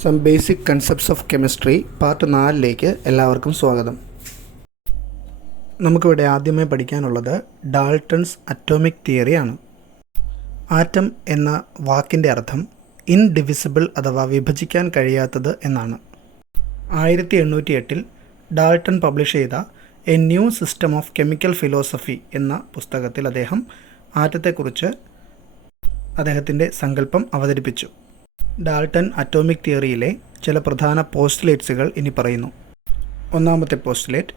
Some basic concepts of chemistry part 4ലേക്ക് എല്ലാവർക്കും സ്വാഗതം. നമുക്കിവിടെ ആദ്യമേ പഠിക്കാനുള്ളത് ഡാൾട്ടൺസ് അറ്റോമിക് തിയറിയാണ്. ആറ്റം എന്ന വാക്കിൻ്റെ അർത്ഥം ഇൻഡിവിസിബിൾ അഥവാ വിഭജിക്കാൻ കഴിയാത്തത് എന്നാണ്. 1808 ഡാൾട്ടൺ പബ്ലിഷ് ചെയ്ത A new system of chemical philosophy എന്ന പുസ്തകത്തിൽ അദ്ദേഹം ആറ്റത്തെക്കുറിച്ച് അദ്ദേഹത്തിൻ്റെ സങ്കല്പം അവതരിപ്പിച്ചു. ഡാൾട്ടൺ അറ്റോമിക് തിയറിയിലെ ചില പ്രധാന പോസ്റ്റുലേറ്റ്സുകൾ ഇനി പറയുന്നു. ഒന്നാമത്തെ postulate,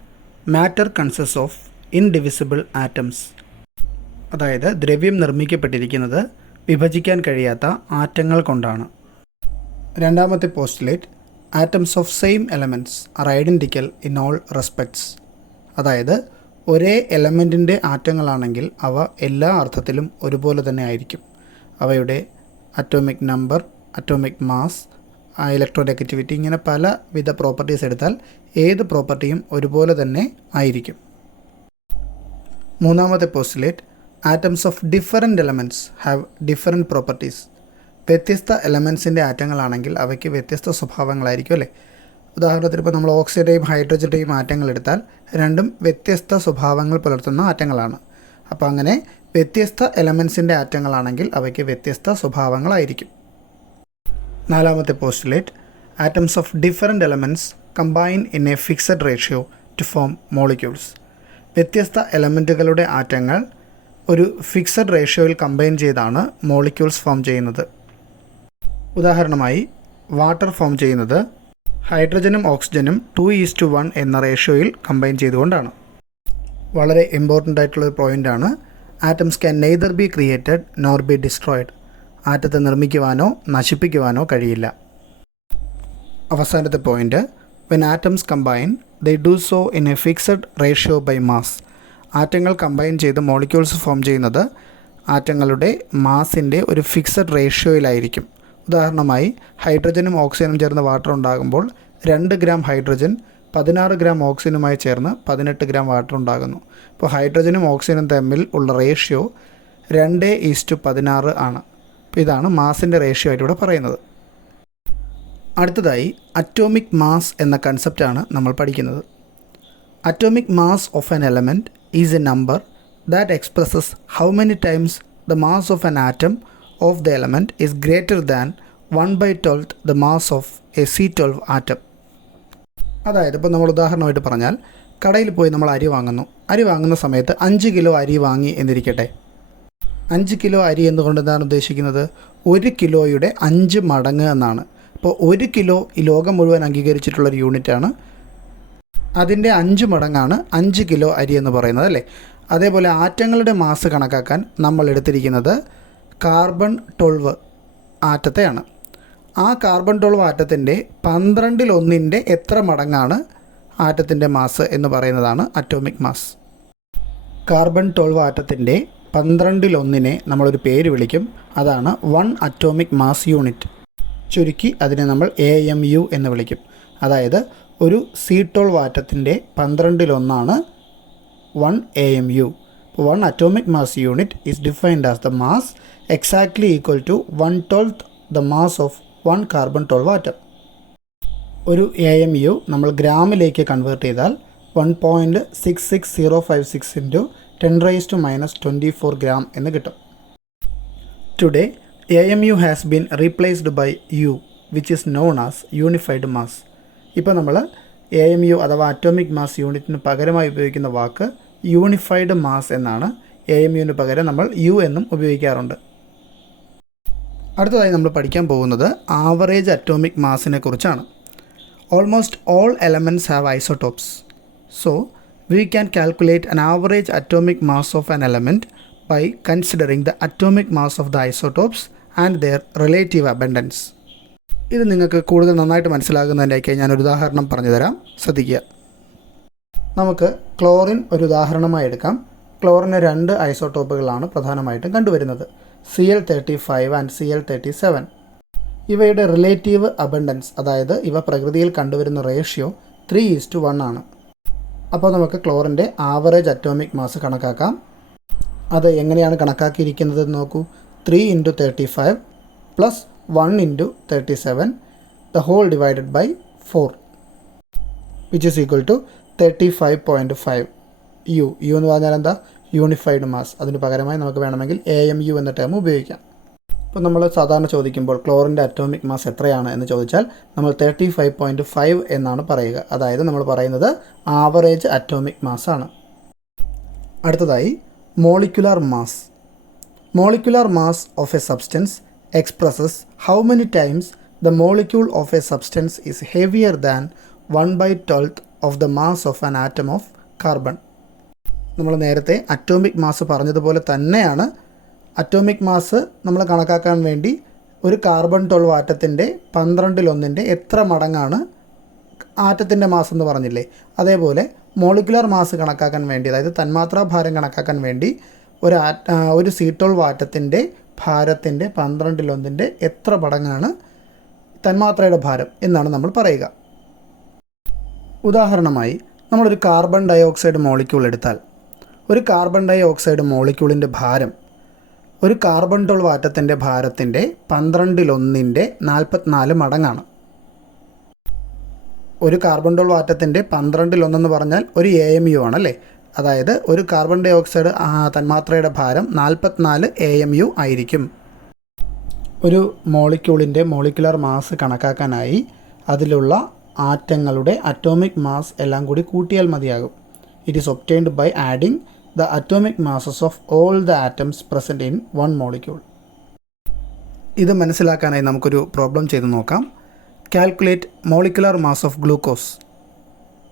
matter consist of indivisible atoms, അതായത് ദ്രവ്യം നിർമ്മിക്കപ്പെട്ടിരിക്കുന്നത് വിഭജിക്കാൻ കഴിയാത്ത ആറ്റങ്ങൾ കൊണ്ടാണ്. രണ്ടാമത്തെ postulate, atoms of same elements are identical in all respects, അതായത് ഒരേ എലമെൻറ്റിൻ്റെ ആറ്റങ്ങളാണെങ്കിൽ അവ എല്ലാ അർത്ഥത്തിലും ഒരുപോലെ തന്നെ ആയിരിക്കും. അവയുടെ atomic number, atomic mass, electronegativity, ഇങ്ങനെ പലവിധ പ്രോപ്പർട്ടീസ് എടുത്താൽ ഏത് പ്രോപ്പർട്ടിയും ഒരുപോലെ തന്നെ ആയിരിക്കും. മൂന്നാമത്തെ postulate, atoms of different elements have different properties. വ്യത്യസ്ത എലമെൻറ്റ്സിൻ്റെ ആറ്റങ്ങളാണെങ്കിൽ അവയ്ക്ക് വ്യത്യസ്ത സ്വഭാവങ്ങളായിരിക്കും അല്ലേ. ഉദാഹരണത്തിന് ഇപ്പോൾ നമ്മൾ ഓക്സിജൻ്റെയും ഹൈഡ്രജൻ്റെയും ആറ്റങ്ങൾ എടുത്താൽ രണ്ടും വ്യത്യസ്ത സ്വഭാവങ്ങൾ പുലർത്തുന്ന ആറ്റങ്ങളാണ്. അപ്പോൾ അങ്ങനെ വ്യത്യസ്ത എലമെൻറ്റ്സിൻ്റെ ആറ്റങ്ങളാണെങ്കിൽ അവയ്ക്ക് വ്യത്യസ്ത സ്വഭാവങ്ങളായിരിക്കും. നാലാമത്തെ postulate, atoms of different elements combine in a fixed ratio two form molecules. വ്യത്യസ്ത എലമെൻറ്റുകളുടെ ആറ്റങ്ങൾ ഒരു ഫിക്സഡ് റേഷ്യോയിൽ കമ്പൈൻ ചെയ്താണ് മോളിക്യൂൾസ് ഫോം ചെയ്യുന്നത്. ഉദാഹരണമായി വാട്ടർ ഫോം ചെയ്യുന്നത് ഹൈഡ്രജനും ഓക്സിജനും 2:1 എന്ന റേഷ്യോയിൽ കമ്പൈൻ ചെയ്തുകൊണ്ടാണ്. വളരെ ഇമ്പോർട്ടൻ്റ് ആയിട്ടുള്ളൊരു പോയിൻ്റാണ്, atoms can neither be created nor be destroyed. ആറ്റത്തെ നിർമ്മിക്കുവാനോ നശിപ്പിക്കുവാനോ കഴിയില്ല. അവസാനത്തെ point, when atoms combine they do so in a fixed ratio by mass. ആറ്റങ്ങൾ കമ്പൈൻ ചെയ്ത് മോളിക്യൂൾസ് ഫോം ചെയ്യുന്നത് ആറ്റങ്ങളുടെ മാസിൻ്റെ ഒരു ഫിക്സഡ് റേഷ്യോയിലായിരിക്കും. ഉദാഹരണമായി ഹൈഡ്രജനും ഓക്സിജനും ചേർന്ന് വാട്ടർ ഉണ്ടാകുമ്പോൾ 2 ഗ്രാം ഹൈഡ്രജൻ 16 ഗ്രാം ഓക്സിജനുമായി ചേർന്ന് 18 ഗ്രാം വാട്ടർ ഉണ്ടാകുന്നു. ഇപ്പോൾ ഹൈഡ്രജനും ഓക്സിജനും തമ്മിൽ ഉള്ള റേഷ്യോ 2:16 ആണ്. അപ്പോൾ ഇതാണ് മാസിൻ്റെ റേഷ്യോ ആയിട്ട് ഇവിടെ പറയുന്നത്. അടുത്തതായി അറ്റോമിക് മാസ് എന്ന കൺസെപ്റ്റാണ് നമ്മൾ പഠിക്കുന്നത്. Atomic mass of an element is A number that expresses how many times the mass of an atom of the element is greater than 1/12 the mass of A C12 atom. അതായത് ഇപ്പോൾ നമ്മൾ ഉദാഹരണമായിട്ട് പറഞ്ഞാൽ, കടയിൽ പോയി നമ്മൾ അരി വാങ്ങുന്ന സമയത്ത് 5 കിലോ അരി വാങ്ങി എന്നിരിക്കട്ടെ. 5 കിലോ അരി എന്നുകൊണ്ട് എന്താണ് ഉദ്ദേശിക്കുന്നത്? 1 കിലോയുടെ 5 മടങ്ങ് എന്നാണ്. അപ്പോൾ 1 കിലോ ഈ ലോകം മുഴുവൻ അംഗീകരിച്ചിട്ടുള്ളൊരു യൂണിറ്റാണ്. അതിൻ്റെ 5 മടങ്ങാണ് 5 കിലോ അരി എന്ന് പറയുന്നത് അല്ലേ. അതേപോലെ ആറ്റങ്ങളുടെ മാസ് കണക്കാക്കാൻ നമ്മൾ എടുത്തിരിക്കുന്നത് കാർബൺ 12 ആറ്റത്തെയാണ്. ആ കാർബൺ 12 ആറ്റത്തിൻ്റെ 12 എത്ര മടങ്ങാണ് ആറ്റത്തിൻ്റെ മാസ് എന്ന് പറയുന്നതാണ് അറ്റോമിക് മാസ്. കാർബൺ 12 ആറ്റത്തിൻ്റെ 12 നമ്മളൊരു പേര് വിളിക്കും, അതാണ് 1 അറ്റോമിക് മാസ് യൂണിറ്റ്. ചുരുക്കി അതിനെ നമ്മൾ AMU എന്ന് വിളിക്കും. അതായത് ഒരു C12 ആറ്റത്തിൻ്റെ 12 1 AMU. 1 atomic mass unit is defined as the mass exactly equal to 1/12 the mass of 1 carbon 12 atom. ഒരു AMU നമ്മൾ ഗ്രാമിലേക്ക് കൺവേർട്ട് ചെയ്താൽ 1.66056 ഇൻറ്റു 10⁻⁻24 ഗ്രാം എന്ന് കിട്ടും. Today AMU has been replaced by U, which is known as unified mass. ഇപ്പോൾ നമ്മൾ AMU അഥവാ atomic mass യൂണിറ്റിന് പകരമായി ഉപയോഗിക്കുന്ന വാക്ക് യൂണിഫൈഡ് മാസ് എന്നാണ്. AMUവിന് പകരം നമ്മൾ U എന്നും ഉപയോഗിക്കാറുണ്ട്. അടുത്തതായി നമ്മൾ പഠിക്കാൻ പോകുന്നത് ആവറേജ് അറ്റോമിക് മാസിനെ കുറിച്ചാണ്. Almost all elements have isotopes. So we can calculate an average atomic mass of an element by considering the atomic mass of the isotopes and their relative abundance. ഇത് നിങ്ങൾക്ക് കൂടുതൽ നന്നായിട്ട് മനസ്സിലാകുന്നതിൻ്റെയൊക്കെ ഞാനൊരു ഉദാഹരണം പറഞ്ഞു തരാം, ശ്രദ്ധിക്കുക. നമുക്ക് ക്ലോറിൻ ഒരു ഉദാഹരണമായി എടുക്കാം. ക്ലോറിന് 2 ഐസോടോപ്പുകളാണ് പ്രധാനമായിട്ടും കണ്ടുവരുന്നത്, Cl35 ആൻഡ് Cl37. ഇവയുടെ റിലേറ്റീവ് അബണ്ടൻസ്, അതായത് ഇവ പ്രകൃതിയിൽ കണ്ടുവരുന്ന റേഷ്യോ 3:1 ആണ്. അപ്പോൾ നമുക്ക് ക്ലോറിൻ്റെ ആവറേജ് അറ്റോമിക് മാസ് കണക്കാക്കാം. അത് എങ്ങനെയാണ് കണക്കാക്കിയിരിക്കുന്നത് നോക്കൂ. 3 × 35 + 1 × 37 the whole divided by 4, which is equal to 35.5 u. u എന്ന് പറഞ്ഞാൽ എന്താ? Unified mass. അതിന് പകരമായി നമുക്ക് വേണമെങ്കിൽ AMU എന്ന ടേം ഉപയോഗിക്കാം. ഇപ്പോൾ നമ്മൾ സാധാരണ ചോദിക്കുമ്പോൾ ക്ലോറിൻ്റെ അറ്റോമിക് മാസ് എത്രയാണ് എന്ന് ചോദിച്ചാൽ നമ്മൾ 35.5 എന്നാണ് പറയുക. അതായത് നമ്മൾ പറയുന്നത് ആവറേജ് അറ്റോമിക് മാസ് ആണ്. അടുത്തതായി molecular mass. Molecular mass of A substance expresses how many times the molecule of a substance is heavier than 1/12 of the mass of an atom of carbon. നമ്മൾ നേരത്തെ അറ്റോമിക് മാസ് പറഞ്ഞതുപോലെ തന്നെയാണ് atomic mass നമ്മൾ കണക്കാക്കാൻ വേണ്ടി ഒരു carbon 12 ആറ്റത്തിൻ്റെ 12 എത്ര മടങ്ങാണ് ആറ്റത്തിൻ്റെ mass എന്ന് പറഞ്ഞില്ലേ, അതേപോലെ മോളിക്കുലർ മാസ് കണക്കാക്കാൻ വേണ്ടി, അതായത് തന്മാത്രാ ഭാരം കണക്കാക്കാൻ വേണ്ടി ഒരു C12 ആറ്റത്തിൻ്റെ ഭാരത്തിൻ്റെ 12 എത്ര മടങ്ങാണ് തന്മാത്രയുടെ ഭാരം എന്നാണ് നമ്മൾ പറയുക. ഉദാഹരണമായി നമ്മളൊരു കാർബൺ ഡൈ ഓക്സൈഡ് മോളിക്യൂൾ എടുത്താൽ ഒരു കാർബൺ ഡൈ ഓക്സൈഡ് മോളിക്യൂളിൻ്റെ ഭാരം ഒരു കാർബൺ 12 ആറ്റത്തിൻ്റെ ഭാരത്തിൻ്റെ 12 44 മടങ്ങാണ്. ഒരു കാർബൺ 12 ആറ്റത്തിൻ്റെ 12 എന്ന് പറഞ്ഞാൽ ഒരു AMU ആണല്ലേ. അതായത് ഒരു കാർബൺ ഡൈ ഓക്സൈഡ് തന്മാത്രയുടെ ഭാരം 44 AMU ആയിരിക്കും. ഒരു മോളിക്യൂളിൻ്റെ മോളിക്കുലർ മാസ് കണക്കാക്കാനായി അതിലുള്ള ആറ്റങ്ങളുടെ അറ്റോമിക് മാസ് എല്ലാം കൂടി കൂട്ടിയാൽ മതിയാകും. It is obtained by adding the atomic masses of all the atoms present in one molecule. ഇത് മനസ്സിലാക്കാനായി നമുക്കൊരു പ്രോബ്ലം ചെയ്ത് നോക്കാം. Calculate molecular mass of glucose.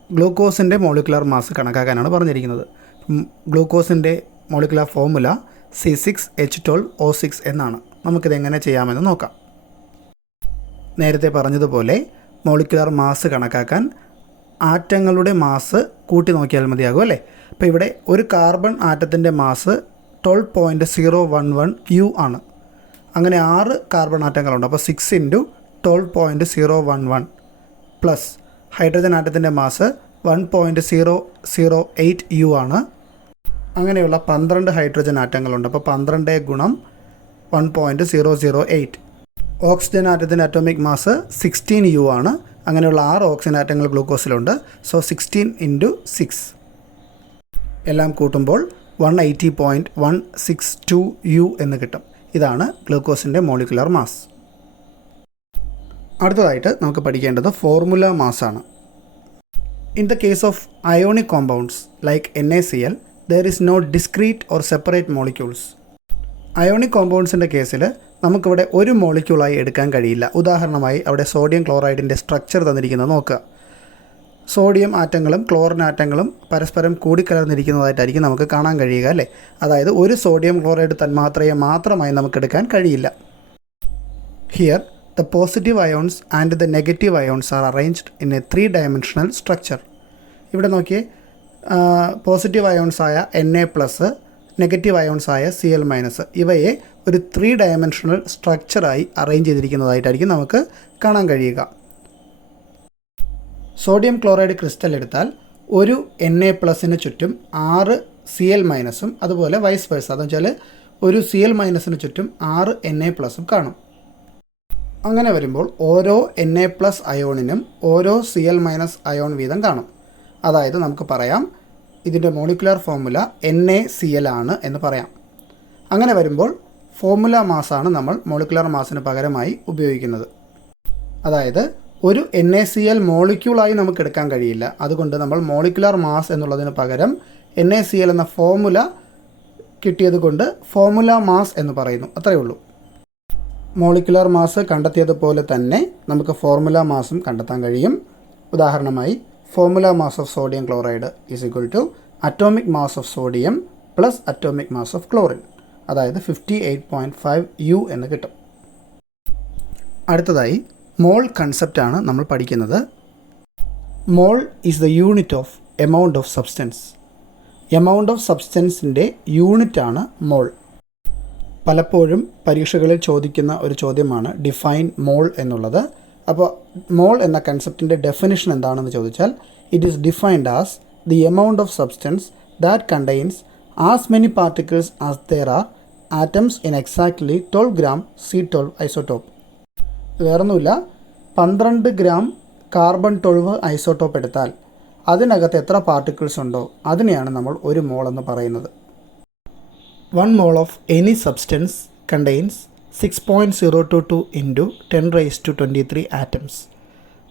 ഗ്ലൂക്കോസിൻ്റെ മോളിക്കുലർ മാസ് കണക്കാക്കാനാണ് പറഞ്ഞിരിക്കുന്നത്. ഗ്ലൂക്കോസിൻ്റെ മോളിക്കുലർ ഫോർമുല C6H12O6 എന്നാണ്. നമുക്കിതെങ്ങനെ ചെയ്യാമെന്ന് നോക്കാം. നേരത്തെ പറഞ്ഞതുപോലെ മോളിക്കുലർ മാസ് കണക്കാക്കാൻ ആറ്റങ്ങളുടെ മാസ് കൂട്ടി നോക്കിയാൽ മതിയാകും അല്ലേ. അപ്പോൾ ഇവിടെ ഒരു കാർബൺ ആറ്റത്തിൻ്റെ മാസ് 12.011 U ആണ്. അങ്ങനെ 6 കാർബൺ ആറ്റങ്ങളുണ്ട്. അപ്പോൾ 6 × 12.011 പ്ലസ് ഹൈഡ്രജൻ ആറ്റത്തിൻ്റെ മാസ് 1.008 U ആണ്. അങ്ങനെയുള്ള 12 ഹൈഡ്രജൻ ആറ്റങ്ങളുണ്ട്. അപ്പോൾ 12 × 1.008. ഓക്സിജൻ ആറ്റത്തിൻ്റെ അറ്റോമിക് മാസ് 16 U ആണ്. അങ്ങനെയുള്ള 6 ഓക്സിജൻ ആറ്റങ്ങൾ ഗ്ലൂക്കോസിലുണ്ട്. സോ 16 × 6 എല്ലാം കൂട്ടുമ്പോൾ 180.162 U എന്ന് കിട്ടും. ഇതാണ് ഗ്ലൂക്കോസിൻ്റെ മോളിക്കുലർ മാസ്. അടുത്തതായിട്ട് നമുക്ക് പഠിക്കേണ്ടത് ഫോർമുല മാസാണ്. In the case of ionic compounds like NaCl there is no discrete or separate molecules. Ionic കോമ്പൗണ്ട്സിൻ്റെ കേസിൽ നമുക്കിവിടെ ഒരു മോളിക്യൂളായി എടുക്കാൻ കഴിയില്ല. ഉദാഹരണമായി അവിടെ സോഡിയം ക്ലോറൈഡിൻ്റെ സ്ട്രക്ചർ തന്നിരിക്കുന്നത് നോക്കുക. സോഡിയം ആറ്റങ്ങളും ക്ലോറിൻ ആറ്റങ്ങളും പരസ്പരം കൂടിക്കലർന്നിരിക്കുന്നതായിട്ടായിരിക്കും നമുക്ക് കാണാൻ കഴിയുക അല്ലേ. അതായത് ഒരു സോഡിയം ക്ലോറൈഡ് തന്മാത്രയെ മാത്രമായി നമുക്കെടുക്കാൻ കഴിയില്ല. Here the positive ions and the negative ions R arranged in A 3-dimensional structure. ഇവിടെ നോക്കിയേ, പോസിറ്റീവ് അയോൺസായ Na+, നെഗറ്റീവ് അയോൺസായ Cl-, ഇവയെ ഒരു 3-dimensional സ്ട്രക്ചറായി അറേഞ്ച് ചെയ്തിരിക്കുന്നതായിട്ടായിരിക്കും നമുക്ക് കാണാൻ കഴിയുക. സോഡിയം ക്ലോറൈഡ് ക്രിസ്റ്റൽ എടുത്താൽ ഒരു Na+ന് ചുറ്റും 6 Cl-ഉം അതുപോലെ വൈസ് വേഴ്സ, അതെന്ന് വെച്ചാൽ ഒരു Cl-ന് ചുറ്റും 6 Na+ഉം കാണും. അങ്ങനെ വരുമ്പോൾ ഓരോ Na+ അയോണിനും ഓരോ Cl- അയോൺ വീതം കാണും. അതായത് നമുക്ക് പറയാം ഇതിൻ്റെ മോളിക്കുലർ ഫോർമുല NaCl ആണ് എന്ന് പറയാം. അങ്ങനെ വരുമ്പോൾ ഫോർമുല മാസാണ് നമ്മൾ മോളിക്കുലർ മാസിന് പകരമായി ഉപയോഗിക്കുന്നത്. അതായത് ഒരു NaCl മോളിക്യൂളായി നമുക്ക് എടുക്കാൻ കഴിയില്ല. അതുകൊണ്ട് നമ്മൾ മോളിക്കുലർ മാസ് എന്നുള്ളതിന് പകരം NaCl എന്ന ഫോർമുല കിട്ടിയത് കൊണ്ട് ഫോർമുല മാസ് എന്ന് പറയുന്നു. അത്രയേ ഉള്ളൂ. മോളിക്കുലർ മാസ് കണ്ടെത്തിയതുപോലെ തന്നെ നമുക്ക് ഫോർമുല മാസും കണ്ടെത്താൻ കഴിയും. ഉദാഹരണമായി formula mass of sodium chloride is equal to atomic mass of sodium plus atomic mass of chlorine, അതായത് 58.5 U എന്ന് കിട്ടും. അടുത്തതായി മോൾ കൺസെപ്റ്റാണ് നമ്മൾ പഠിക്കുന്നത്. Mole is the unit of amount of substance. Amount of സബ്സ്റ്റൻസിൻ്റെ യൂണിറ്റാണ് മോൾ. പലപ്പോഴും പരീക്ഷകളിൽ ചോദിക്കുന്ന ഒരു ചോദ്യമാണ് ഡിഫൈൻ മോൾ എന്നുള്ളത്. അപ്പോൾ മോൾ എന്ന കൺസെപ്റ്റിൻ്റെ ഡെഫിനിഷൻ എന്താണെന്ന് ചോദിച്ചാൽ it is defined as the amount of substance that contains as many particles as there are atoms in exactly 12 gram C12 isotope. വേറൊന്നുമില്ല, 12 ഗ്രാം കാർബൺ 12 ഐസോട്ടോപ്പ് എടുത്താൽ അതിനകത്ത് എത്ര പാർട്ടിക്കിൾസ് ഉണ്ടോ അതിനെയാണ് നമ്മൾ 1 മോൾ എന്ന് പറയുന്നത്. 1 mole of any substance contains 6.022 into 10 raised to 23 atoms.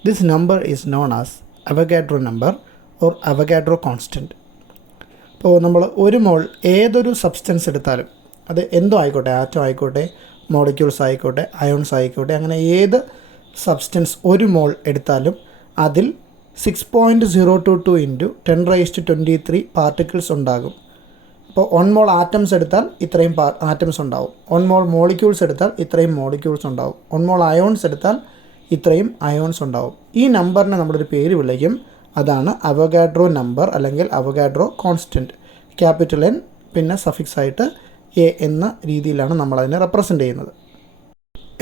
This number is known as Avogadro number or Avogadro constant. അപ്പോൾ നമ്മൾ 1 മോൾ ഏതൊരു സബ്സ്റ്റൻസ് എടുത്താലും അത് എന്തോ ആയിക്കോട്ടെ, ആറ്റം ആയിക്കോട്ടെ, മോളിക്യൂൾസ് ആയിക്കോട്ടെ, അയോൺസ് ആയിക്കോട്ടെ, അങ്ങനെ ഏത് സബ്സ്റ്റൻസ് 1 മോൾ എടുത്താലും അതിൽ 6.022 into 10 raised to 23 പാർട്ടിക്കിൾസ് ഉണ്ടാകും. അപ്പോൾ 1 മോൾ ആറ്റംസ് എടുത്താൽ ഇത്രയും ആറ്റംസ് ഉണ്ടാവും, 1 മോൾ മോളിക്യൂൾസ് എടുത്താൽ ഇത്രയും മോളിക്യൂൾസ് ഉണ്ടാവും, 1 മോൾ അയോൺസ് എടുത്താൽ ഇത്രയും അയോൺസ് ഉണ്ടാവും. ഈ നമ്പറിനെ നമ്മളൊരു പേര് വിളിക്കും, അതാണ് അവഗാഡ്രോ നമ്പർ അല്ലെങ്കിൽ അവഗാഡ്രോ കോൺസ്റ്റൻറ്റ്. ക്യാപിറ്റൽ N പിന്നെ സഫിക്സ് ആയിട്ട് എ എന്ന രീതിയിലാണ് നമ്മളതിനെ റെപ്രസെൻ്റ് ചെയ്യുന്നത്.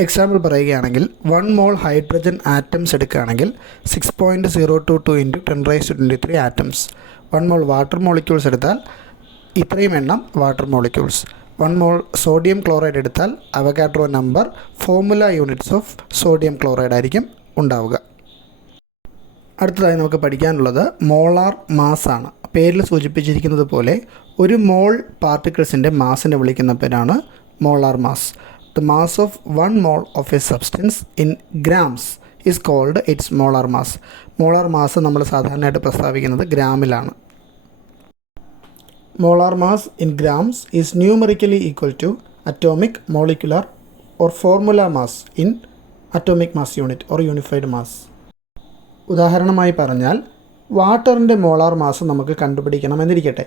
എക്സാമ്പിൾ പറയുകയാണെങ്കിൽ 1 മോൾ ഹൈഡ്രജൻ ആറ്റംസ് എടുക്കുകയാണെങ്കിൽ 6.022 into 10 raised to 23 atoms. 1 mole water molecules എടുത്താൽ ഇത്രയും എണ്ണം water molecules. 1 mole sodium chloride എടുത്താൽ Avogadro number formula units of sodium chloride ആയിരിക്കും ഉണ്ടാവുക. അടുത്തതായി നമുക്ക് പഠിക്കാനുള്ളത് മോളാർ മാസ് ആണ്. പേരിൽ സൂചിപ്പിച്ചിരിക്കുന്നത് പോലെ 1 മോൾ പാർട്ടിക്കിൾസിൻ്റെ മാസിനെ വിളിക്കുന്ന പേരാണ് molar mass. The mass of 1 mole of a substance in grams is called its molar mass. Molar mass നമ്മൾ സാധാരണയായിട്ട് പ്രസ്താവിക്കുന്നത് ഗ്രാമിലാണ്. Molar mass in grams is numerically equal to atomic, molecular or formula mass in atomic mass unit or unified mass. ഉദാഹരണമായി പറഞ്ഞാൽ വാട്ടറിൻ്റെ molar mass നമുക്ക് കണ്ടുപിടിക്കണമെന്നിരിക്കട്ടെ.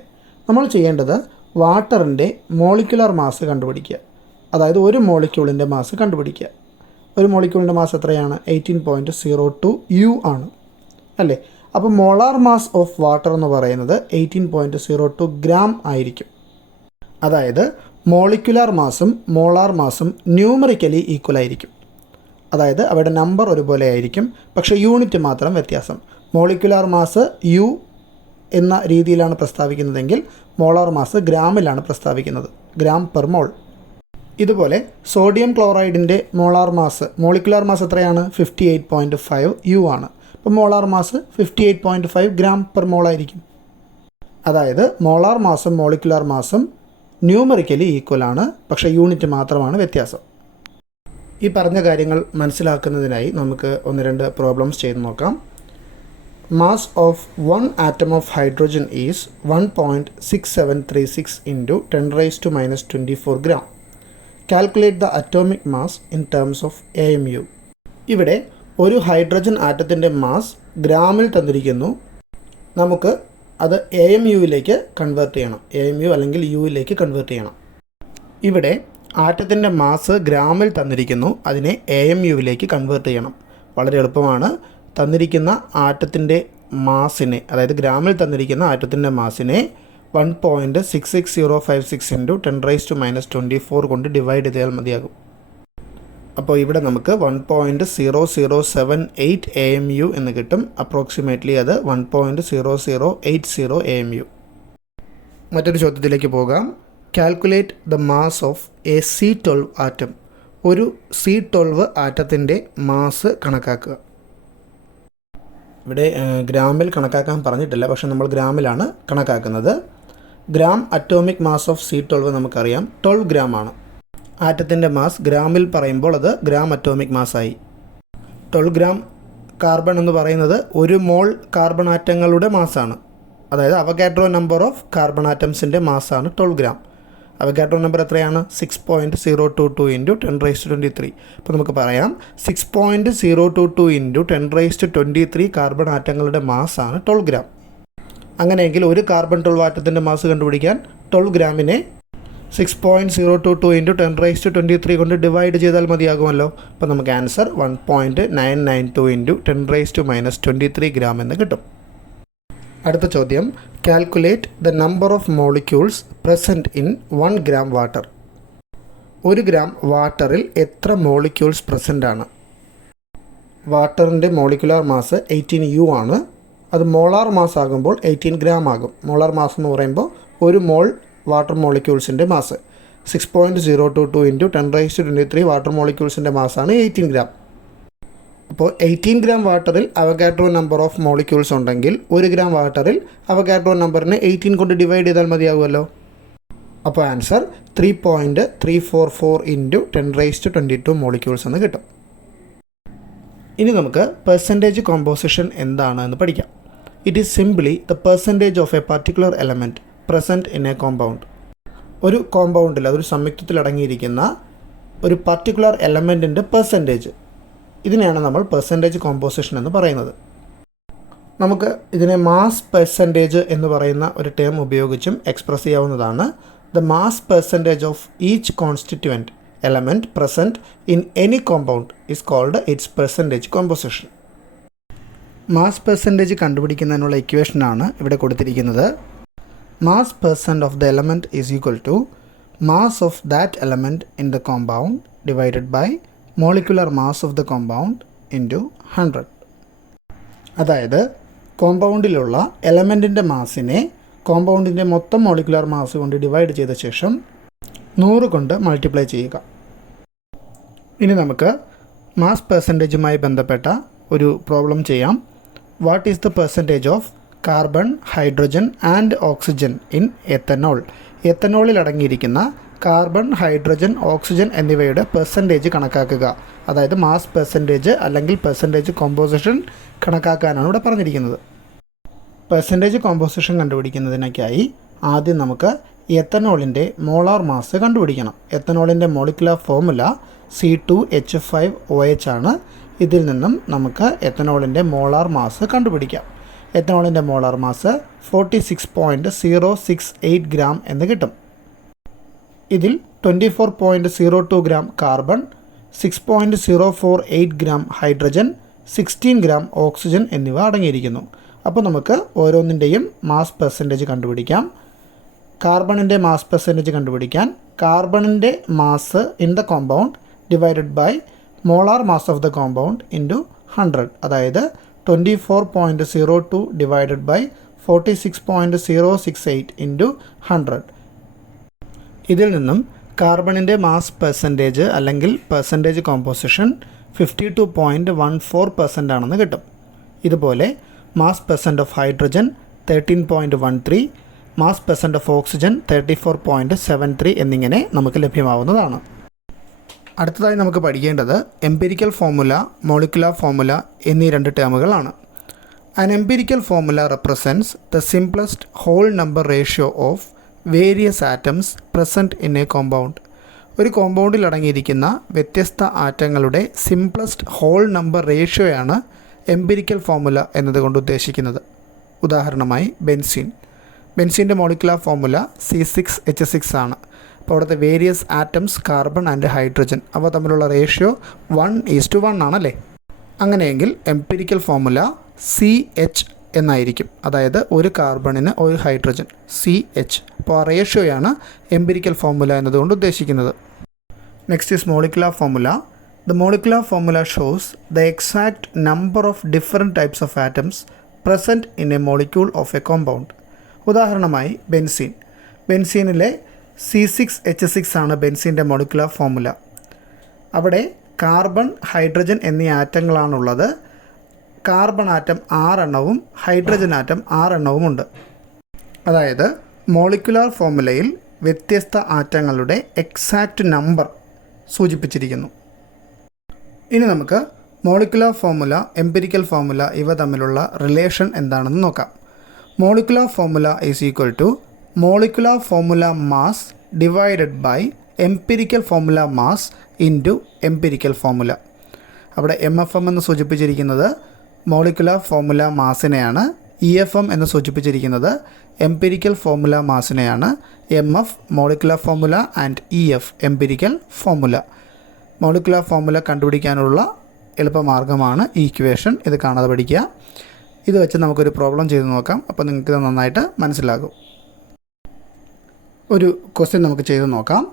നമ്മൾ ചെയ്യേണ്ടത് വാട്ടറിൻ്റെ മോളിക്കുലർ മാസ് കണ്ടുപിടിക്കുക, അതായത് ഒരു മോളിക്യൂളിൻ്റെ മാസ് കണ്ടുപിടിക്കുക. ഒരു മോളിക്യൂളിൻ്റെ മാസ് എത്രയാണ്? 18.02 U ആണ് അല്ലേ? അപ്പോൾ മോളാർ മാസ് ഓഫ് വാട്ടർ എന്ന് പറയുന്നത് 18.02 ഗ്രാം ആയിരിക്കും. അതായത് മോളിക്കുലാർ മാസും മോളാർ മാസും ന്യൂമറിക്കലി ഈക്വൽ ആയിരിക്കും. അതായത് അവയുടെ നമ്പർ ഒരുപോലെ ആയിരിക്കും, പക്ഷേ യൂണിറ്റ് മാത്രം വ്യത്യാസം. മോളിക്കുലാർ മാസ് U എന്ന രീതിയിലാണ് പ്രസ്താവിക്കുന്നതെങ്കിൽ മോളാർ മാസ് ഗ്രാമിലാണ് പ്രസ്താവിക്കുന്നത്, ഗ്രാം പെർ മോൾ. ഇതുപോലെ സോഡിയം ക്ലോറൈഡിൻ്റെ മോളിക്കുലാർ മാസ് എത്രയാണ്? 58.5 U ആണ്. അപ്പോൾ മോളാർ മാസ് 58.5 ഗ്രാം പെർ മോൾ ആയിരിക്കും. അതായത് മോളാർ മാസും മോളിക്കുലാർ മാസും ന്യൂമറിക്കലി ഈക്വൽ ആണ്, പക്ഷേ യൂണിറ്റ് മാത്രമാണ് വ്യത്യാസം. ഈ പറഞ്ഞ കാര്യങ്ങൾ മനസ്സിലാക്കുന്നതിനായി നമുക്ക് 1-2 പ്രോബ്ലംസ് ചെയ്ത് നോക്കാം. Mass of 1 atom of hydrogen is 1.6736 into 10 raised to minus 24 gram. Calculate the atomic mass in terms of AMU. ഇവിടെ ഒരു ഹൈഡ്രജൻ ആറ്റത്തിൻ്റെ മാസ് ഗ്രാമിൽ തന്നിരിക്കുന്നു. നമുക്ക് അത് AMUവിലേക്ക് കൺവേർട്ട് ചെയ്യണം, AMU അല്ലെങ്കിൽ യുവിലേക്ക് കൺവേർട്ട് ചെയ്യണം. ഇവിടെ ആറ്റത്തിൻ്റെ മാസ് ഗ്രാമിൽ തന്നിരിക്കുന്നു, അതിനെ AMUവിലേക്ക് കൺവേർട്ട് ചെയ്യണം. വളരെ എളുപ്പമാണ്. തന്നിരിക്കുന്ന ആറ്റത്തിൻ്റെ മാസിനെ, അതായത് ഗ്രാമിൽ തന്നിരിക്കുന്ന ആറ്റത്തിൻ്റെ മാസിനെ 1.66056 into 10 raised to minus 24 കൊണ്ട് ഡിവൈഡ് ചെയ്താൽ മതിയാകും. അപ്പോൾ ഇവിടെ നമുക്ക് 1.0078 AMU എന്ന് കിട്ടും. അപ്രോക്സിമേറ്റ്ലി അത് 1.0080 AMU. മറ്റൊരു ചോദ്യത്തിലേക്ക് പോകാം. Calculate the mass of A C12 atom. ഒരു C12 ആറ്റത്തിൻ്റെ മാസ് കണക്കാക്കുക. ഇവിടെ ഗ്രാമിൽ കണക്കാക്കാൻ പറഞ്ഞിട്ടില്ല, പക്ഷെ നമ്മൾ ഗ്രാമിലാണ് കണക്കാക്കുന്നത്. Gram atomic mass of C12 നമുക്കറിയാം 12 ഗ്രാം ആണ്. ആറ്റത്തിൻ്റെ മാസ് ഗ്രാമിൽ പറയുമ്പോൾ അത് ഗ്രാം അറ്റോമിക് മാസായി. 12 ഗ്രാം കാർബൺ എന്ന് പറയുന്നത് 1 മോൾ കാർബൺ ആറ്റങ്ങളുടെ മാസാണ്. അതായത് അവഗാഡ്രോ നമ്പർ ഓഫ് കാർബൺ ആറ്റംസിൻ്റെ മാസാണ് 12 ഗ്രാം. അവഗാഡ്രോ നമ്പർ എത്രയാണ്? 6.022 into 10 raised to 23. അപ്പോൾ നമുക്ക് പറയാം 6.022 into 10 raised to 23 കാർബൺ ആറ്റങ്ങളുടെ മാസാണ് 12 ഗ്രാം. അങ്ങനെയെങ്കിൽ ഒരു കാർബൺ 12 ആറ്റത്തിൻ്റെ മാസ് കണ്ടുപിടിക്കാൻ 12 ഗ്രാമിനെ 6.022 into 10 raised to 23 കൊണ്ട് ഡിവൈഡ് ചെയ്താൽ മതിയാകുമല്ലോ. അപ്പോൾ നമുക്ക് answer 1.992 into 10 raised to minus 23 gram എന്ന് കിട്ടും. അടുത്ത ചോദ്യം, calculate the number of molecules present in 1 gram water. 1 gram വാട്ടറിൽ എത്ര മോളിക്യൂൾസ് പ്രസൻ്റ് ആണ്? വാട്ടറിൻ്റെ മോളിക്കുലാർ മാസ് 18 U ആണ്. അത് മോളാർ മാസ് ആകുമ്പോൾ 18 ഗ്രാം ആകും. മോളാർ മാസ് എന്ന് പറയുമ്പോൾ 1 മോൾ വാട്ടർ മോളിക്യൂൾസിൻ്റെ മാസ് 6.022 into 10 raised to 23 വാട്ടർ മോളിക്യൂൾസിൻ്റെ മാസാണ് 18 ഗ്രാം. അപ്പോൾ 18 ഗ്രാം വാട്ടറിൽ അവഗാഡ്രോ നമ്പർ ഓഫ് മോളിക്യൂൾസ് ഉണ്ടെങ്കിൽ 1 ഗ്രാം വാട്ടറിൽ അവഗാഡ്രോ നമ്പറിനെ 18 കൊണ്ട് ഡിവൈഡ് ചെയ്താൽ മതിയാകുമല്ലോ. അപ്പോൾ ആൻസർ 3.344 ഇൻറ്റു 10⁻22 മോളിക്യൂൾസ് എന്ന് കിട്ടും. ഇനി നമുക്ക് പെർസെൻറ്റേജ് കോമ്പോസിഷൻ എന്താണ് എന്ന് പഠിക്കാം. It is simply the percentage of A particular element present in a compound. ഒരു കോമ്പൗണ്ടിൽ, അതൊരു സംയുക്തത്തിൽ അടങ്ങിയിരിക്കുന്ന ഒരു പർട്ടിക്കുലർ എലമെൻറ്റിൻ്റെ പെർസെൻറ്റേജ്, ഇതിനെയാണ് നമ്മൾ പെർസെൻറ്റേജ് കോമ്പോസിഷൻ എന്ന് പറയുന്നത്. നമുക്ക് ഇതിനെ മാസ് പെർസെൻറ്റേജ് എന്ന് പറയുന്ന ഒരു ടേം ഉപയോഗിച്ചും എക്സ്പ്രസ് ചെയ്യാവുന്നതാണ്. The mass percentage of each constituent element present in any compound is called its percentage composition. Mass percentage കണ്ടുപിടിക്കുന്നതിനുള്ള ഇക്വേഷനാണ് ഇവിടെ കൊടുത്തിരിക്കുന്നത്. Mass percent of the element is equal to mass of that element in the compound divided by molecular mass of the compound into 100. അതായത് കോമ്പൗണ്ടിലുള്ള എലമെൻറ്റിൻ്റെ മാസിനെ കോമ്പൗണ്ടിൻ്റെ മൊത്തം molecular mass കൊണ്ട് divide ചെയ്ത ശേഷം 100 കൊണ്ട് മൾട്ടിപ്ലൈ ചെയ്യുക. ഇനി നമുക്ക് മാസ് പെർസെൻറ്റേജുമായി ബന്ധപ്പെട്ട ഒരു പ്രോബ്ലം ചെയ്യാം. What is the percentage of carbon, hydrogen and oxygen in ethanol? എത്തനോളിൽ അടങ്ങിയിരിക്കുന്ന കാർബൺ, ഹൈഡ്രജൻ, ഓക്സിജൻ എന്നിവയുടെ പെർസെൻറ്റേജ് കണക്കാക്കുക. അതായത് മാസ് പെർസെൻറ്റേജ് അല്ലെങ്കിൽ പെർസെൻറ്റേജ് കോമ്പോസിഷൻ കണക്കാക്കാനാണ് ഇവിടെ പറഞ്ഞിരിക്കുന്നത്. പെർസെൻറ്റേജ് കോമ്പോസിഷൻ കണ്ടുപിടിക്കുന്നതിനൊക്കെയായി ആദ്യം നമുക്ക് എത്തനോളിൻ്റെ മോളാർ മാസ് കണ്ടുപിടിക്കണം. എത്തനോളിൻ്റെ മോളിക്കുലർ ഫോർമുല C2H5OH ആണ്. ഇതിൽ നിന്നും നമുക്ക് എത്തനോളിൻ്റെ മോളാർ മാസ് കണ്ടുപിടിക്കാം. എത്തനോളിൻ്റെ മോളാർ മാസ് 46.068 ഗ്രാം എന്ന് കിട്ടും. ഇതിൽ 24.02 gram carbon, 6.048 gram hydrogen, 16 gram oxygen എന്നിവ അടങ്ങിയിരിക്കുന്നു. അപ്പോൾ നമുക്ക് ഓരോന്നിൻ്റെയും മാസ് പെർസെൻറ്റേജ് കണ്ടുപിടിക്കാം. കാർബണിൻ്റെ മാസ് പെർസെൻറ്റേജ് കണ്ടുപിടിക്കാൻ കാർബണിൻ്റെ mass in the compound divided by molar mass of the compound into 100. അതായത് 24.02 ഡിവൈഡഡ് ബൈ 46.068 ഇൻറ്റു 100. ഇതിൽ നിന്നും കാർബണിൻ്റെ മാസ് പെർസെൻറ്റേജ് അല്ലെങ്കിൽ പെർസെൻറ്റേജ് കോമ്പോസിഷൻ 52.14% ആണെന്ന് കിട്ടും. ഇതുപോലെ mass percent of hydrogen 13.13, mass percent of oxygen 34.73 എന്നിങ്ങനെ നമുക്ക് ലഭ്യമാവുന്നതാണ്. അടുത്തതായി നമുക്ക് പഠിക്കേണ്ടത് എംപിരിക്കൽ ഫോർമുല, മോളിക്കുലർ ഫോർമുല എന്നീ 2 ടേമുകളാണ്. An empirical formula represents the simplest whole number ratio of various atoms present in a compound. ഒരു കോമ്പൗണ്ടിൽ അടങ്ങിയിരിക്കുന്ന വ്യത്യസ്ത ആറ്റങ്ങളുടെ സിംപ്ലസ്റ്റ് ഹോൾ നമ്പർ റേഷ്യോയാണ് എംപിരിക്കൽ ഫോർമുല എന്നതുകൊണ്ട് ഉദ്ദേശിക്കുന്നത്. ഉദാഹരണമായി ബെൻസീൻ്റെ മോളിക്കുലർ ഫോർമുല C6H6 ആണ്. അപ്പോൾ അവിടുത്തെ various atoms carbon and hydrogen അവ തമ്മിലുള്ള റേഷ്യോ 1:1 ആണല്ലേ. അങ്ങനെയെങ്കിൽ എംപിരിക്കൽ ഫോർമുല CH എന്നായിരിക്കും. അതായത് ഒരു കാർബണിന് ഒരു ഹൈഡ്രജൻ CH. അപ്പോൾ ആ റേഷ്യോയാണ് എംപിരിക്കൽ ഫോർമുല എന്നതുകൊണ്ട് ഉദ്ദേശിക്കുന്നത്. Next is molecular formula. The molecular formula shows the exact number of different types of atoms present in A molecule of A compound. ഉദാഹരണമായി ബെൻസീനിലെ C6H6 ആണ് ബെൻസീൻ്റെ മോളിക്കുലർ ഫോർമുല. അവിടെ കാർബൺ, ഹൈഡ്രജൻ എന്നീ ആറ്റങ്ങളാണുള്ളത്. Carbon atom 6 എണ്ണവും hydrogen atom 6 എണ്ണവും ഉണ്ട്. അതായത് molecular ഫോർമുലയിൽ വ്യത്യസ്ത ആറ്റങ്ങളുടെ എക്സാക്റ്റ് നമ്പർ സൂചിപ്പിച്ചിരിക്കുന്നു. ഇനി നമുക്ക് മോളിക്കുലർ ഫോർമുല, എംപിരിക്കൽ ഫോർമുല ഇവ തമ്മിലുള്ള റിലേഷൻ എന്താണെന്ന് നോക്കാം. Molecular formula is equal to molecular formula mass divided by empirical formula mass into empirical formula. അവിടെ MFM എന്ന് സൂചിപ്പിച്ചിരിക്കുന്നത് മോളിക്കുലർ ഫോർമുല മാസിനെയാണ്. EFM എന്ന് സൂചിപ്പിച്ചിരിക്കുന്നത് എംപിരിക്കൽ ഫോർമുല മാസിനെയാണ്. MF molecular formula and EF empirical formula. Molecular formula കണ്ടുപിടിക്കാനുള്ള എളുപ്പമാർഗ്ഗമാണ് ഈ ഇക്വേഷൻ. ഇത് കാണാതെ പഠിക്കുക. ഇത് വെച്ച് നമുക്കൊരു പ്രോബ്ലം ചെയ്ത് നോക്കാം. അപ്പോൾ നിങ്ങൾക്ക് നന്നായിട്ട് മനസ്സിലാകും. ഒരു ക്വസ്റ്റ്യൻ നമുക്ക് ചെയ്ത് നോക്കാം.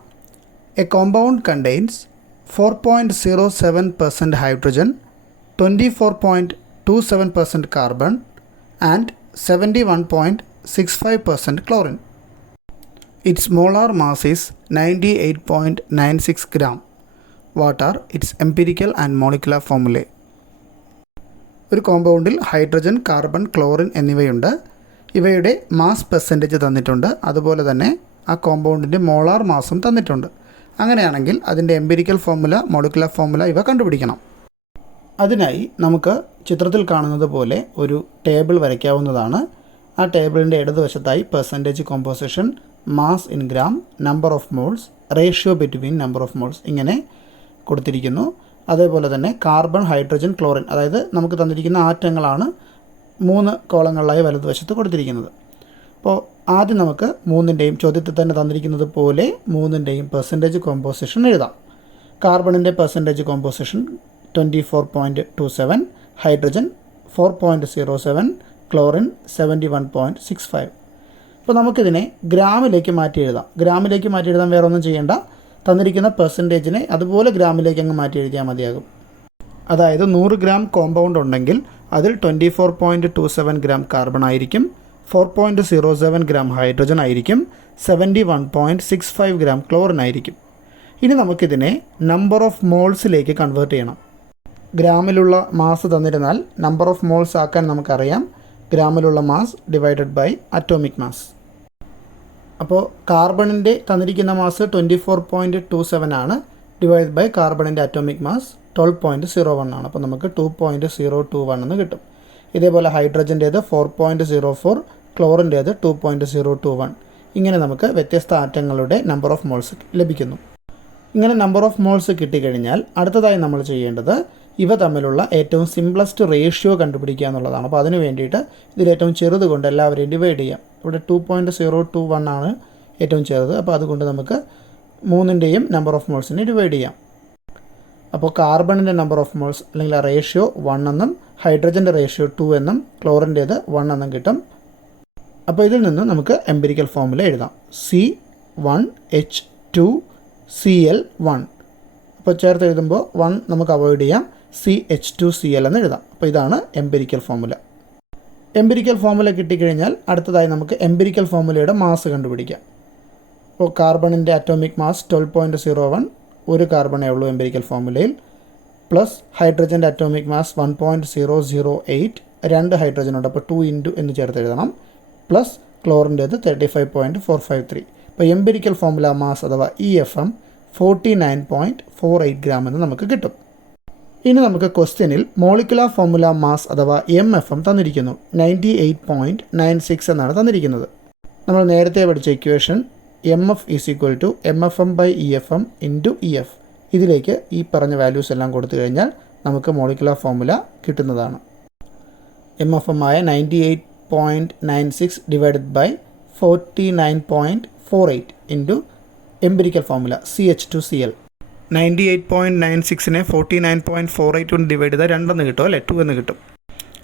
A compound contains 4.07% hydrogen, 24.27% carbon and 71.65% chlorine. Its molar mass is 98.96 gram. What are its empirical and molecular formulae? ഒരു കോമ്പൗണ്ടിൽ ഹൈഡ്രജൻ, കാർബൺ, ക്ലോറിൻ എന്നിവയുണ്ട്. ഇവയുടെ മാസ് പെർസെൻറ്റേജ് തന്നിട്ടുണ്ട്. അതുപോലെ തന്നെ ആ കോമ്പൗണ്ടിൻ്റെ മോളാർ മാസും തന്നിട്ടുണ്ട്. അങ്ങനെയാണെങ്കിൽ അതിൻ്റെ എംപിരിക്കൽ ഫോർമുല, മോളിക്കുലർ ഫോർമുല ഇവ കണ്ടുപിടിക്കണം. അതിനായി നമുക്ക് ചിത്രത്തിൽ കാണുന്നത് പോലെ ഒരു ടേബിൾ വരയ്ക്കാവുന്നതാണ്. ആ ടേബിളിൻ്റെ ഇടതുവശത്തായി percentage composition, mass in gram, number of moles, ratio between number of moles ഇങ്ങനെ കൊടുത്തിരിക്കുന്നു. അതേപോലെ തന്നെ കാർബൺ, ഹൈഡ്രജൻ, ക്ലോറിൻ, അതായത് നമുക്ക് തന്നിരിക്കുന്ന ആറ്റങ്ങളാണ് 3 കോളങ്ങളിലായി വലതുവശത്ത് കൊടുത്തിരിക്കുന്നത്. അപ്പോൾ ആദ്യം നമുക്ക് മൂന്നിൻ്റെയും ചോദ്യത്തിൽ തന്നെ തന്നിരിക്കുന്നത് പോലെ മൂന്നിൻ്റെയും പെർസെൻറ്റേജ് കോമ്പോസിഷൻ എഴുതാം. കാർബണിൻ്റെ പെർസെൻറ്റേജ് കോമ്പോസിഷൻ 24.27, ഹൈഡ്രജൻ 4.07, ക്ലോറിൻ 71.65. അപ്പോൾ നമുക്കിതിനെ ഗ്രാമിലേക്ക് മാറ്റി എഴുതാം. ഗ്രാമിലേക്ക് മാറ്റി എഴുതാൻ വേറെ ഒന്നും ചെയ്യേണ്ട. തന്നിരിക്കുന്ന പെർസെൻറ്റേജിനെ അതുപോലെ ഗ്രാമിലേക്ക് അങ്ങ് മാറ്റി എഴുതിയാൽ മതിയാകും. അതായത് 100 ഗ്രാം കോമ്പൗണ്ട് ഉണ്ടെങ്കിൽ അതിൽ 24.27 ഗ്രാം കാർബൺ ആയിരിക്കും, 4.07 ഗ്രാം ഹൈഡ്രജൻ ആയിരിക്കും, 71.65 ഗ്രാം ക്ലോറിൻ ആയിരിക്കും. ഇനി നമുക്കിതിനെ നമ്പർ ഓഫ് മോൾസിലേക്ക് കൺവേർട്ട് ചെയ്യണം. ഗ്രാമിലുള്ള മാസ് തന്നിരുന്നാൽ നമ്പർ ഓഫ് മോൾസ് ആക്കാൻ നമുക്കറിയാം ഗ്രാമിലുള്ള mass divided by atomic mass. അപ്പോൾ കാർബണിൻ്റെ തന്നിരിക്കുന്ന മാസ് 24.27 ആണ്, ഡിവൈഡ് ബൈ കാർബണിൻ്റെ അറ്റോമിക് മാസ് 12.01 ആണ്. അപ്പോൾ നമുക്ക് 2.021 എന്ന് കിട്ടും. ഇതേപോലെ ഹൈഡ്രജൻ്റേത് 4.04, ക്ലോറിൻ്റേത് 2.021. ഇങ്ങനെ നമുക്ക് വ്യത്യസ്ത ആറ്റങ്ങളുടെ നമ്പർ ഓഫ് മോൾസ് ലഭിക്കുന്നു. ഇങ്ങനെ നമ്പർ ഓഫ് മോൾസ് കിട്ടിക്കഴിഞ്ഞാൽ അടുത്തതായി നമ്മൾ ചെയ്യേണ്ടത് ഇവ തമ്മിലുള്ള ഏറ്റവും സിംപ്ലസ്റ്റ് റേഷ്യോ കണ്ടുപിടിക്കുക എന്നുള്ളതാണ്. അപ്പോൾ അതിന് വേണ്ടിയിട്ട് ഇതിലേറ്റവും ചെറുത് കൊണ്ട് എല്ലാവരെയും ഡിവൈഡ് ചെയ്യാം. ഇവിടെ 2.021 ആണ് ഏറ്റവും ചെറുത്. അപ്പോൾ അതുകൊണ്ട് നമുക്ക് മൂന്നിൻ്റെയും നമ്പർ ഓഫ് മോൾസിനെ ഡിവൈഡ് ചെയ്യാം. അപ്പോൾ കാർബണിൻ്റെ നമ്പർ ഓഫ് മോൾസ് അല്ലെങ്കിൽ ആ റേഷ്യോ 1 എന്നും ഹൈഡ്രജൻ്റെ റേഷ്യോ 2 എന്നും ക്ലോറിൻ്റേത് 1 എന്നും കിട്ടും. അപ്പോൾ ഇതിൽ നിന്ന് നമുക്ക് എംപിരിക്കൽ ഫോർമുല എഴുതാം. C1H2Cl1. അപ്പോൾ ചേർത്ത് എഴുതുമ്പോൾ 1 നമുക്ക് അവോയ്ഡ് ചെയ്യാം, CH2Cl എന്ന് എഴുതാം. അപ്പോൾ ഇതാണ് എംപിരിക്കൽ ഫോർമുല. എംപിരിക്കൽ ഫോർമുല കിട്ടിക്കഴിഞ്ഞാൽ അടുത്തതായി നമുക്ക് എംപിരിക്കൽ ഫോർമുലയുടെ മാസ് കണ്ടുപിടിക്കാം. അപ്പോൾ കാർബണിൻ്റെ അറ്റോമിക് മാസ് 12.01, ഒരു കാർബണേ ഉള്ളൂ എംപിരിക്കൽ ഫോർമുലയിൽ, പ്ലസ് ഹൈഡ്രജൻ്റെ അറ്റോമിക് മാസ് 1.008, 2 ഹൈഡ്രജൻ ഉണ്ട്, അപ്പോൾ 2 ഇൻറ്റു എന്ന് ചേർത്ത് എഴുതണം, പ്ലസ് ക്ലോറിൻ്റേത് 35.453. ഇപ്പോൾ എംപിരിക്കൽ ഫോർമുല മാസ് അഥവാ EFM 49.48 ഗ്രാം എന്ന് നമുക്ക് കിട്ടും. ഇനി നമുക്ക് ക്വസ്റ്റ്യനിൽ മോളിക്കുലർ ഫോർമുല മാസ് അഥവാ MFM തന്നിരിക്കുന്നു. 98.96 എന്നാണ് തന്നിരിക്കുന്നത്. നമ്മൾ നേരത്തെ പഠിച്ച ഇക്വേഷൻ MF = MFM/EFM × EF. ഇതിലേക്ക് ഈ പറഞ്ഞ വാല്യൂസ് എല്ലാം കൊടുത്തു കഴിഞ്ഞാൽ നമുക്ക് മോളിക്കുലർ ഫോർമുല കിട്ടുന്നതാണ്. MFM ആയ 98.96 divided by 49.48 into empirical formula CH2Cl. 98.96നെ 49.48 കൊണ്ട് ഡിവൈഡ് ചെയ്താൽ 2 എന്ന് കിട്ടും അല്ലേ, 2 എന്ന് കിട്ടും.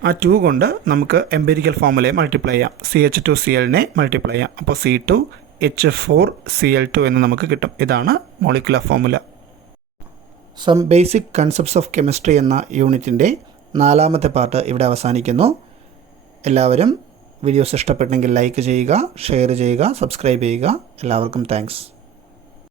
ആ 2 കൊണ്ട് നമുക്ക് എംപിരിക്കൽ ഫോർമുലയെ മൾട്ടിപ്ലൈ ചെയ്യാം, CH2Clനെ മൾട്ടിപ്ലൈ ചെയ്യാം. അപ്പോൾ C2H4Cl2 എന്ന് നമുക്ക് കിട്ടും. ഇതാണ് molecular formula. Some basic concepts of chemistry എന്ന യൂണിറ്റിൻ്റെ 4ാമത്തെ പാർട്ട് ഇവിടെ അവസാനിക്കുന്നു. എല്ലാവരും വീഡിയോസ് ഇഷ്ടപ്പെട്ടെങ്കിൽ ലൈക്ക് ചെയ്യുക, ഷെയർ ചെയ്യുക, സബ്സ്ക്രൈബ് ചെയ്യുക. എല്ലാവർക്കും താങ്ക്സ്.